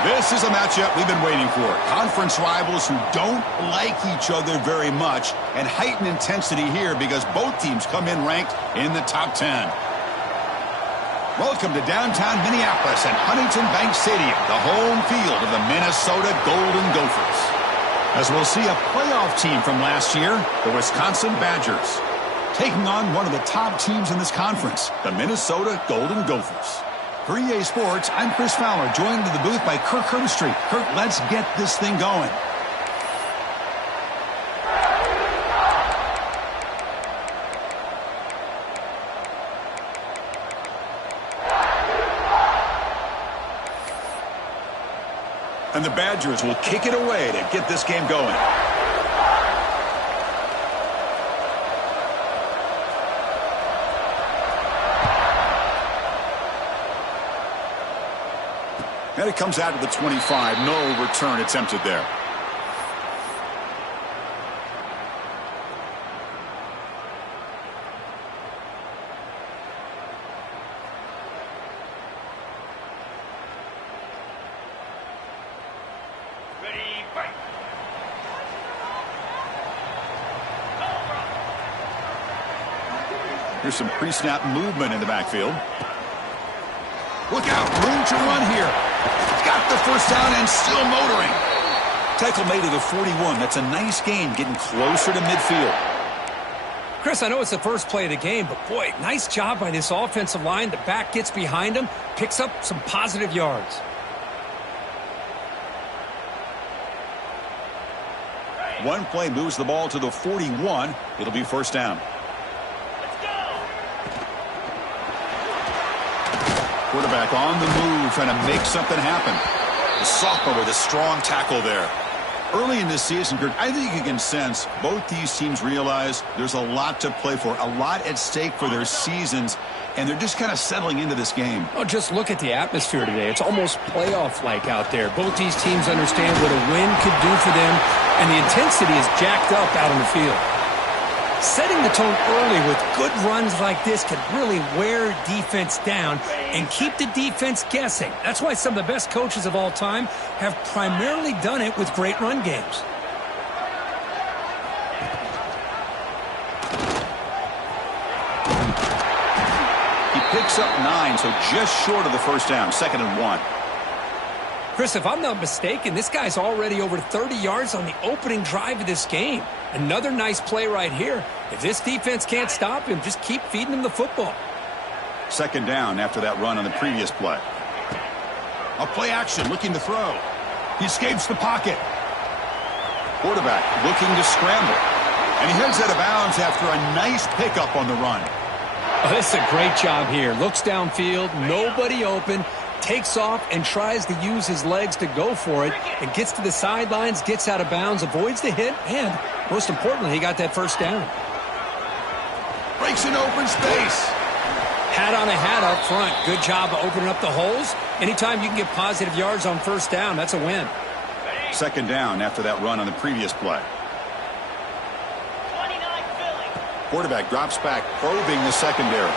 This is a matchup we've been waiting for. Conference rivals who don't like each other very much, and heightened intensity here because both teams come in ranked in the top 10. Welcome to downtown Minneapolis at Huntington Bank Stadium, the home field of the Minnesota Golden Gophers. As we'll see a playoff team from last year, the Wisconsin Badgers, taking on one of the top teams in this conference, the Minnesota Golden Gophers. For EA Sports, I'm Chris Fowler, joined in the booth by Kirk Herbstreit. Kirk, let's get this thing going. And the Badgers will kick it away to get this game going. And it comes out to the 25. No return attempted there. Ready, fight. Here's some pre-snap movement in the backfield. Look out, room to run here. Got the first down and still motoring. Tackle made to the 41. That's a nice gain, getting closer to midfield. Chris, I know it's the first play of the game, but boy, nice job by this offensive line. The back gets behind him, picks up some positive yards. One play moves the ball to the 41. It'll be first down. Quarterback on the move, trying to make something happen. The sophomore with a strong tackle there. Early in this season, Kirk, I think you can sense both these teams realize there's a lot to play for, a lot at stake for their seasons, and they're just kind of settling into this game. Oh, just look at the atmosphere today. It's almost playoff-like out there. Both these teams understand what a win could do for them, and the intensity is jacked up out on the field. Setting the tone early with good runs like this can really wear defense down and keep the defense guessing. That's why some of the best coaches of all time have primarily done it with great run games. He picks up 9, so just short of the first down, 2nd and 1. Chris, if I'm not mistaken, this guy's already over 30 yards on the opening drive of this game. Another nice play right here. If this defense can't stop him, just keep feeding him the football. 2nd down after that run on the previous play. A play action, looking to throw. He escapes the pocket. Quarterback looking to scramble. And he heads out of bounds after a nice pickup on the run. Oh, this is a great job here. Looks downfield, nobody open, takes off and tries to use his legs to go for it, and gets to the sidelines, gets out of bounds, avoids the hit, and most importantly, he got that first down. Breaks in open space. Hat on a hat up front. Good job of opening up the holes. Anytime you can get positive yards on first down, that's a win. 2nd down after that run on the previous play. Quarterback drops back, probing the secondary.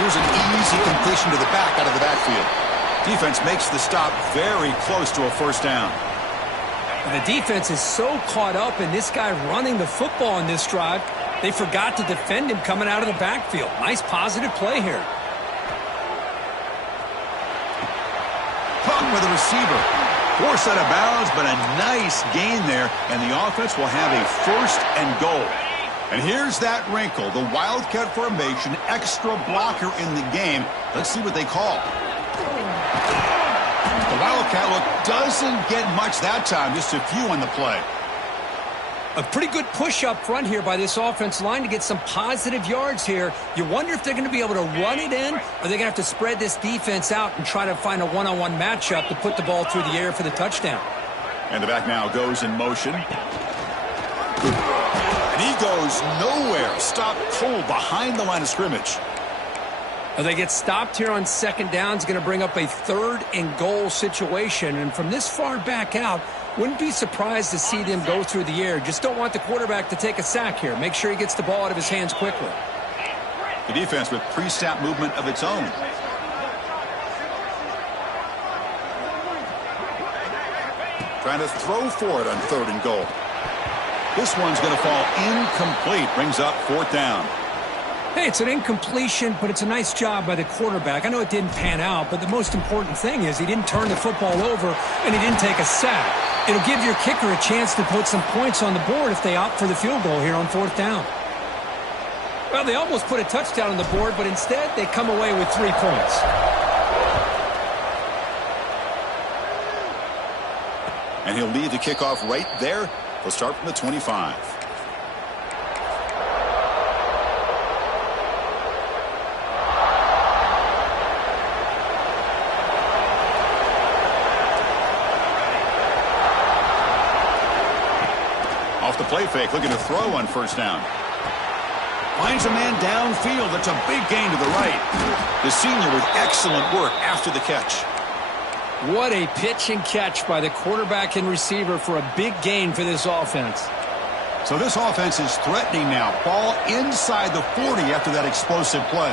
Here's an easy completion to the back out of the backfield. Defense makes the stop very close to a first down. The defense is so caught up in this guy running the football in this drive, they forgot to defend him coming out of the backfield. Nice positive play here. Caught with a receiver. Forced out of bounds, but a nice gain there, and the offense will have a 1st and goal. And here's that wrinkle, the Wildcat formation, extra blocker in the game. Let's see what they call. The Wildcat look doesn't get much that time, just a few on the play. A pretty good push up front here by this offensive line to get some positive yards here. You wonder if they're going to be able to run it in, or they're going to have to spread this defense out and try to find a one-on-one matchup to put the ball through the air for the touchdown. And the back now goes in motion. And he goes nowhere. Stopped cold behind the line of scrimmage. Well, they get stopped here on 2nd down. It's going to bring up a 3rd and goal situation. And from this far back out, wouldn't be surprised to see them go through the air. Just don't want the quarterback to take a sack here. Make sure he gets the ball out of his hands quickly. The defense with pre-snap movement of its own. Trying to throw for it on 3rd and goal. This one's going to fall incomplete. Brings up 4th down. Hey, it's an incompletion, but it's a nice job by the quarterback. I know it didn't pan out, but the most important thing is he didn't turn the football over and he didn't take a sack. It'll give your kicker a chance to put some points on the board if they opt for the field goal here on 4th down. Well, they almost put a touchdown on the board, but instead they come away with 3 points. And he'll lead the kickoff right there. They'll start from the 25. Off the play fake, looking to throw on 1st down. Finds a man downfield. That's a big gain to the right. The senior with excellent work after the catch. What a pitch and catch by the quarterback and receiver for a big gain for this offense. So this offense is threatening now. Ball inside the 40 after that explosive play.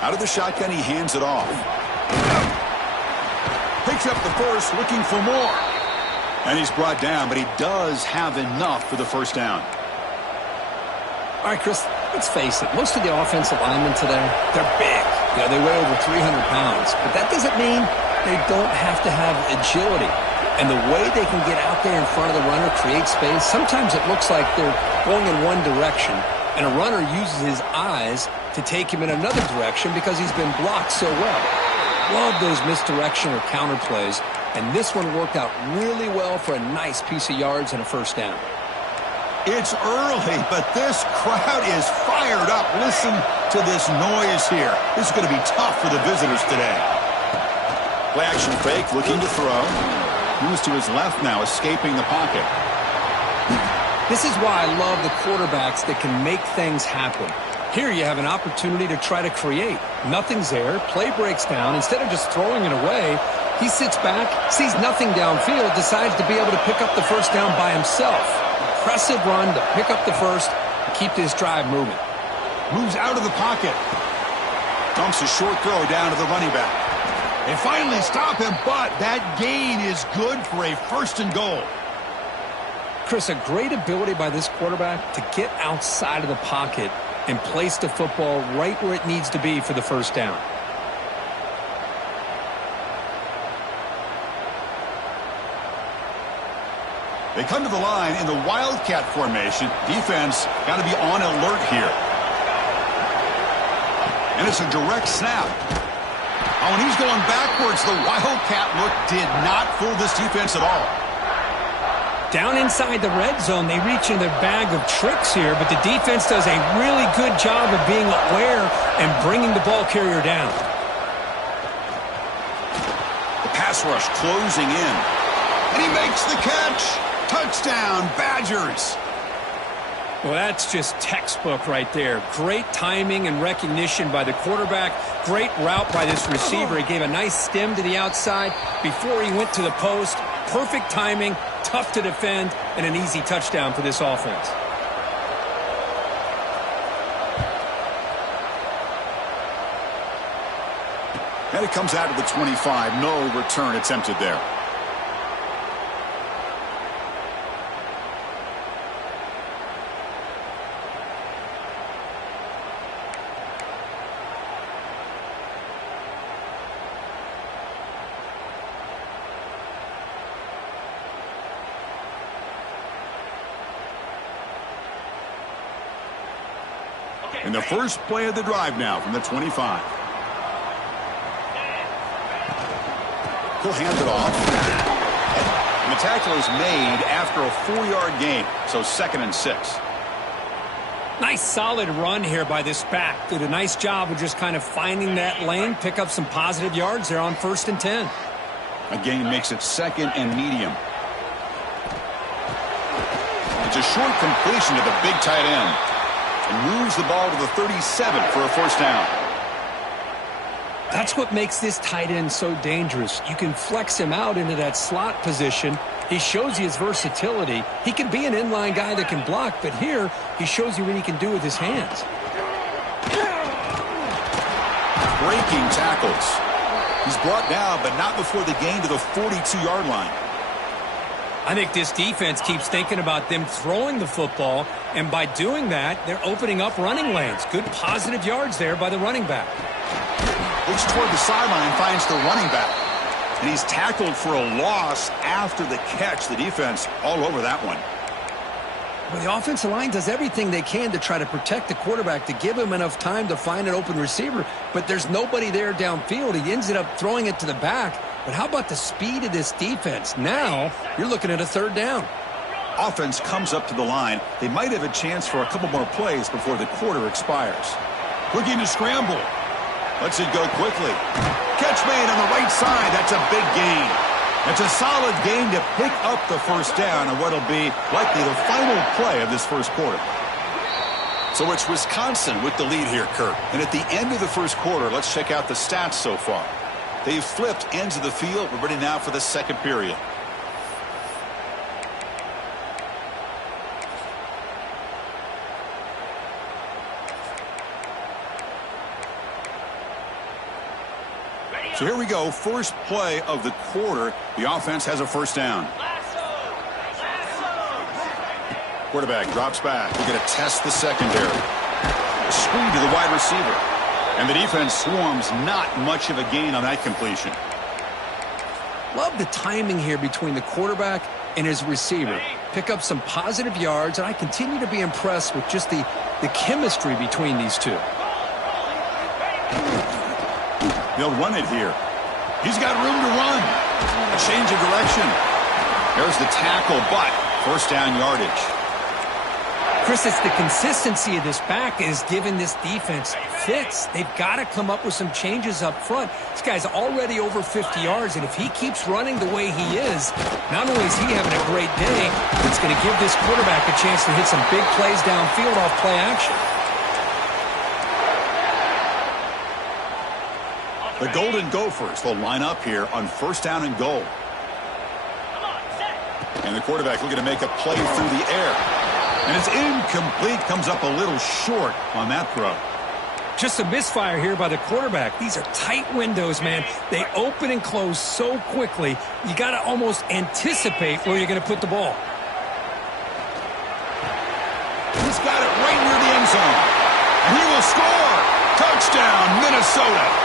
Out of the shotgun, he hands it off. Picks up the first, looking for more. And he's brought down, but he does have enough for the 1st down. All right, Chris, let's face it. Most of the offensive linemen today, they're big. You know, they weigh over 300 pounds. But that doesn't mean they don't have to have agility. And the way they can get out there in front of the runner, create space, sometimes it looks like they're going in one direction, and a runner uses his eyes to take him in another direction because he's been blocked so well. Love those misdirection or counter plays, and this one worked out really well for a nice piece of yards and a 1st down. It's early, but this crowd is fired up. Listen to this noise here. This is going to be tough for the visitors today. Play action fake, looking to throw. Moves to his left now, escaping the pocket. This is why I love the quarterbacks that can make things happen. Here you have an opportunity to try to create. Nothing's there. Play breaks down. Instead of just throwing it away, he sits back, sees nothing downfield, decides to be able to pick up the 1st down by himself. Impressive run to pick up the first and keep this drive moving. Moves out of the pocket. Dumps a short throw down to the running back. They finally stop him, but that gain is good for a 1st and goal. Chris, a great ability by this quarterback to get outside of the pocket and place the football right where it needs to be for the 1st down. They come to the line in the Wildcat formation. Defense got to be on alert here. And it's a direct snap. Oh, and he's going backwards. The Wildcat look did not fool this defense at all. Down inside the red zone, they reach in their bag of tricks here, but the defense does a really good job of being aware and bringing the ball carrier down. The pass rush closing in. And he makes the catch. Touchdown, Badgers. Well, that's just textbook right there. Great timing and recognition by the quarterback. Great route by this receiver. He gave a nice stem to the outside before he went to the post. Perfect timing, tough to defend, and an easy touchdown for this offense. And it comes out of the 25. No return attempted there. In the first play of the drive now from the 25. He'll hand it off. And the tackle is made after a 4-yard gain, so 2nd and 6. Nice solid run here by this back. Did a nice job of just kind of finding that lane, pick up some positive yards there on 1st and 10. A gain makes it 2nd and medium. It's a short completion to the big tight end. And moves the ball to the 37 for a 1st down. That's what makes this tight end so dangerous. You can flex him out into that slot position. He shows you his versatility. He can be an inline guy that can block, but here he shows you what he can do with his hands. Breaking tackles. He's brought down, but not before the gain to the 42-yard line. I think this defense keeps thinking about them throwing the football, and by doing that, they're opening up running lanes. Good positive yards there by the running back. Looks toward the sideline, finds the running back. And he's tackled for a loss after the catch. The defense all over that one. Well, the offensive line does everything they can to try to protect the quarterback, to give him enough time to find an open receiver, but there's nobody there downfield. He ends up throwing it to the back. But how about the speed of this defense? Now you're looking at a third down. Offense comes up to the line. They might have a chance for a couple more plays before the quarter expires. Looking to scramble. Lets it go quickly. Catch made on the right side. That's a big gain. It's a solid gain to pick up the first down on what will be likely the final play of this first quarter. So it's Wisconsin with the lead here, Kirk. And at the end of the first quarter, let's check out the stats so far. They've flipped ends of the field. We're ready now for the second period. So here we go. First play of the quarter. The offense has a first down. Quarterback drops back. We're going to test the secondary. Screen to the wide receiver. And the defense swarms. Not much of a gain on that completion. Love the timing here between the quarterback and his receiver. Pick up some positive yards, and I continue to be impressed with just the chemistry between these two. They'll run it here. He's got room to run. A change of direction. There's the tackle, but first down yardage. Chris, it's the consistency of this back is giving this defense fits. They've got to come up with some changes up front. This guy's already over 50 yards, and if he keeps running the way he is, not only is he having a great day, it's going to give this quarterback a chance to hit some big plays downfield off play action. The Golden Gophers will line up here on first down and goal. And the quarterback looking to make a play through the air. And it's incomplete. Comes up a little short on that throw. Just a misfire here by the quarterback. These are tight windows, man. They open and close so quickly, you got to almost anticipate where you're going to put the ball. He's got it right near the end zone. And he will score. Touchdown, Minnesota.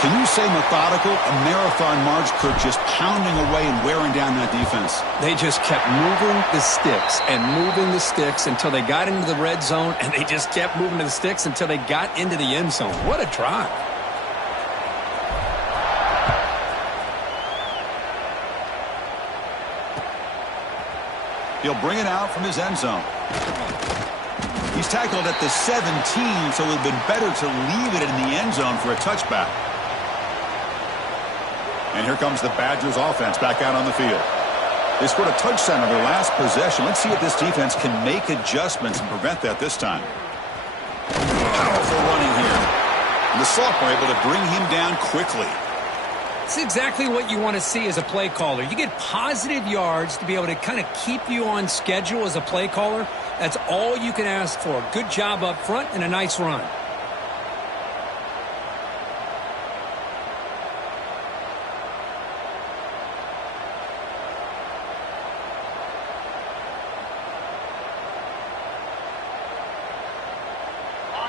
Can you say methodical? A marathon march, Kirk, just pounding away and wearing down that defense. They just kept moving the sticks and moving the sticks until they got into the red zone, and they just kept moving the sticks until they got into the end zone. What a drive. He'll bring it out from his end zone. He's tackled at the 17, so it would have been better to leave it in the end zone for a touchback. And here comes the Badgers offense back out on the field. They scored a touchdown on their last possession. Let's see if this defense can make adjustments and prevent that this time. Powerful running here. And the sophomore able to bring him down quickly. It's exactly what you want to see as a play caller. You get positive yards to be able to kind of keep you on schedule as a play caller. That's all you can ask for. Good job up front and a nice run.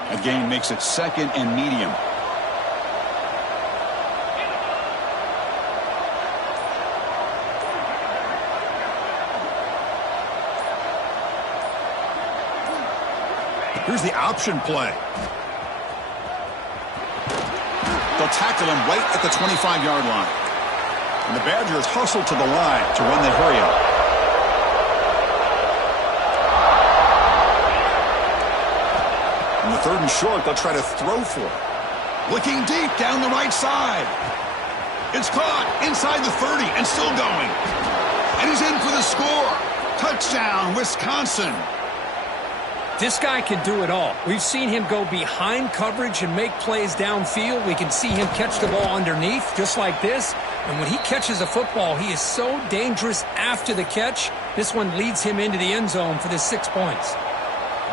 A gain makes it second and medium. Here's the option play. They'll tackle him right at the 25-yard line. And the Badgers hustle to the line to run the hurry-up. In the third and short, they'll try to throw for it. Looking deep down the right side. It's caught inside the 30 and still going. And he's in for the score. Touchdown, Wisconsin. This guy can do it all. We've seen him go behind coverage and make plays downfield. We can see him catch the ball underneath, just like this. And when he catches a football, he is so dangerous after the catch. This one leads him into the end zone for the 6 points.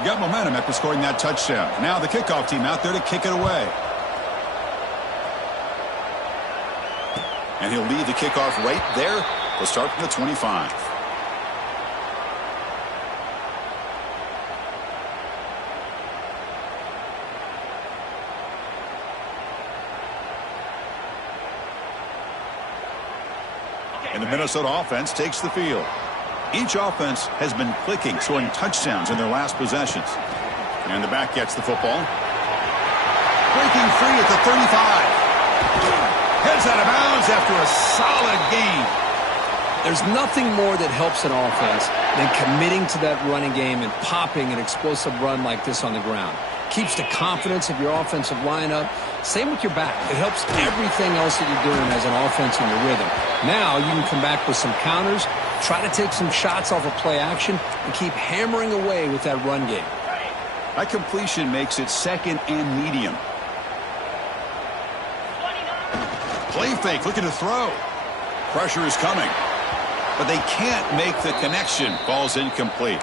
Got momentum after scoring that touchdown. Now the kickoff team out there to kick it away. And he'll lead the kickoff right there. They'll start from the 25. And the Minnesota offense takes the field. Each offense has been clicking, scoring touchdowns in their last possessions. And the back gets the football. Breaking free at the 35. Heads out of bounds after a solid gain. There's nothing more that helps an offense than committing to that running game and popping an explosive run like this on the ground. Keeps the confidence of your offensive lineup. Same with your back. It helps everything else that you're doing as an offense in your rhythm. Now you can come back with some counters, try to take some shots off of play action, and keep hammering away with that run game. That completion makes it second and medium. Play fake, looking to throw. Pressure is coming. But they can't make the connection. Ball's incomplete.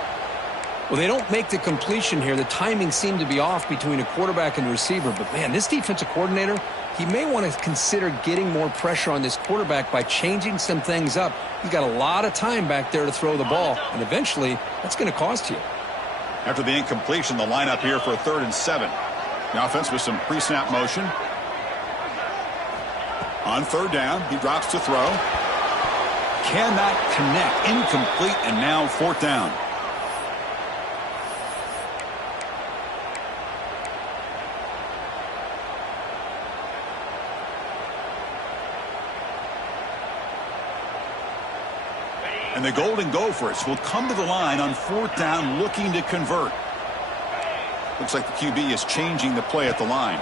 Well, they don't make the completion here. The timing seemed to be off between a quarterback and receiver. But, man, this defensive coordinator, he may want to consider getting more pressure on this quarterback by changing some things up. He's got a lot of time back there to throw the ball. And eventually, that's going to cost you. After the incompletion, the lineup here for a 3rd and 7. The offense with some pre-snap motion. On 3rd down, he drops to throw. Cannot connect. Incomplete, and now 4th down. And the Golden Gophers will come to the line on 4th down looking to convert. Looks like the QB is changing the play at the line.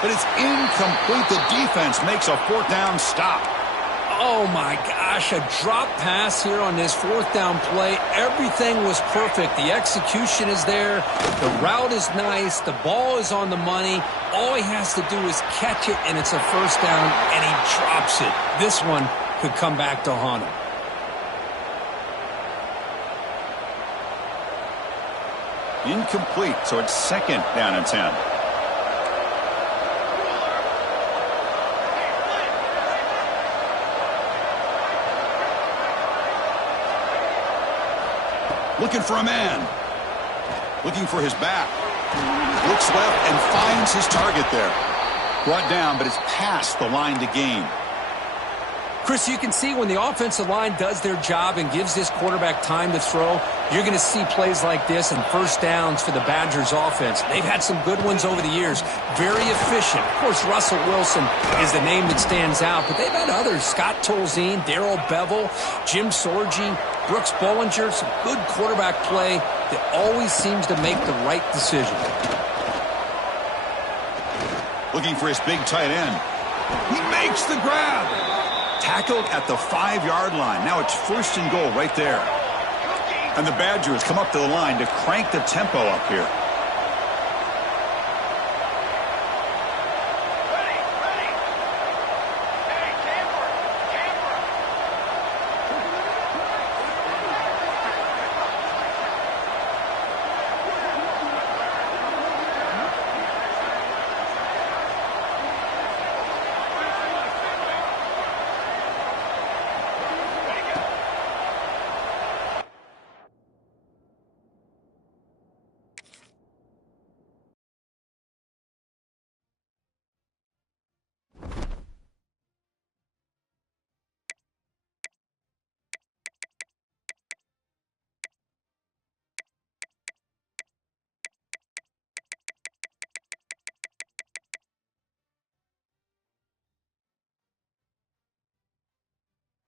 But it's incomplete. The defense makes a 4th down stop. Oh, my gosh, a drop pass here on this 4th down play. Everything was perfect. The execution is there. The route is nice. The ball is on the money. All he has to do is catch it, and it's a 1st down, and he drops it. This one could come back to haunt him. Incomplete, so it's 2nd down and 10. Looking for a man. Looking for his back. Looks left and finds his target there. Brought down, but it's past the line to gain. Chris, you can see when the offensive line does their job and gives this quarterback time to throw, you're going to see plays like this and 1st downs for the Badgers offense. They've had some good ones over the years. Very efficient. Of course, Russell Wilson is the name that stands out, but they've had others. Scott Tolzien, Darrell Bevel, Jim Sorgi, Brooks Bollinger. Some good quarterback play that always seems to make the right decision. Looking for his big tight end. He makes the grab. Tackled at the 5-yard line. Now it's 1st and goal right there. And the Badgers come up to the line to crank the tempo up here.